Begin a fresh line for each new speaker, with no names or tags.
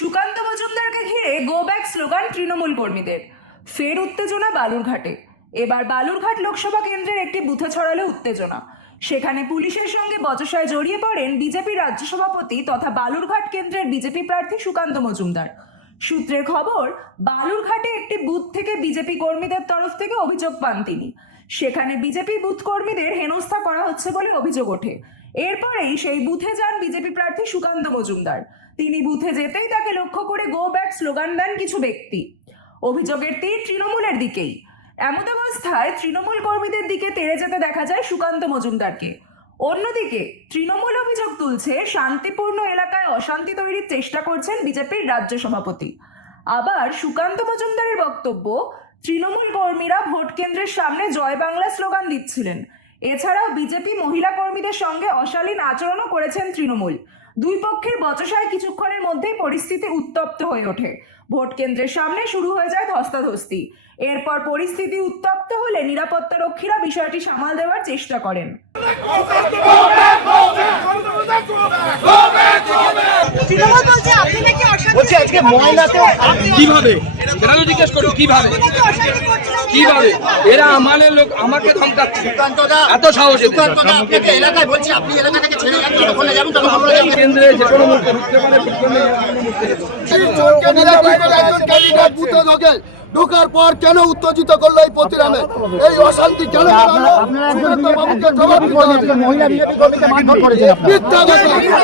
সুকান্ত মজুমদারকে ঘিরে go back slogan Trinamool কর্মীদের। ফের উত্তেজনা বালুরঘাটে। এবার বালুরঘাট লোকসভা কেন্দ্রের একটি বুথে ছড়ালো উত্তেজনা। সেখানে পুলিশের সঙ্গে বচসায় জড়িয়ে পড়েন বিজেপি রাজ্য সভাপতি তথা বালুরঘাট কেন্দ্রের বিজেপি প্রার্থী সুকান্ত মজুমদার। সূত্রের খবর, বালুরঘাটে একটি বুথ থেকে বিজেপি কর্মীদের তরফ থেকে অভিযোগ পান তিনি। সেখানে বিজেপি বুথ কর্মীদের হেনস্থা করা হচ্ছে বলে অভিযোগ ওঠে। এরপরেই সেই বুথে যান বিজেপি প্রার্থী সুকান্ত মজুমদার। তিনি বুথে যেতেই তাকে লক্ষ্য করে গো ব্যাক স্লোগান দেন কিছু ব্যক্তি। অভিযোগের তীর তৃণমূলের দিকেই। এমতাবস্থায় তৃণমূল কর্মীদের দিকে তেড়ে যেতে দেখা যায় সুকান্ত মজুমদারকে। অন্যদিকে, তৃণমূল অভিযোগ তুলছে, শান্তিপূর্ণ এলাকায় অশান্তি তৈরির চেষ্টা করছেন বিজেপির রাজ্য সভাপতি। আবার সুকান্ত মজুমদারের বক্তব্য, তৃণমূল কর্মীরা ভোট কেন্দ্রের সামনে জয় বাংলা স্লোগান দিচ্ছিলেন। এছাড়াও বিজেপি মহিলা কর্মীদের সঙ্গে অশালীন আচরণও করেছেন তৃণমূল। দুই পক্ষের বচসায় কিছুক্ষণের মধ্যেই পরিস্থিতি উত্তপ্ত হয়ে ওঠে। ভোট কেন্দ্রের সামনে শুরু হয়ে যায় ধস্তাধস্তি। এরপর পরিস্থিতি উত্তপ্ত হলে নিরাপত্তা রক্ষীরা বিষয়টি সামাল দেওয়ার চেষ্টা করেন।
তৃণমূল বলছে, আপনি
আজকে ময়নাতে
কীভাবে? এরা তো জিজ্ঞেস করো কীভাবে? কীভাবে? এরা আমাদের লোক আমাকে ধমকাচ্ছে। এত সাহস। এদের।
সুকান্তদা আপনাকে এলাকায় বলছি আপনি এলাকা থেকে ছেড়ে যান যতক্ষণ না যাবেন ততক্ষণ আমরা যাব।
কেন্দ্রে যে কোনো মুহূর্তে ঢুকতে পারে বিক্রমে
ক্যান্ডিডেট বুথে ঢোকে। ঢোকার পর কেন উত্তেজিত করল এই প্রতিরামে? এই অশান্তি কেন জবাব দিতে হবে।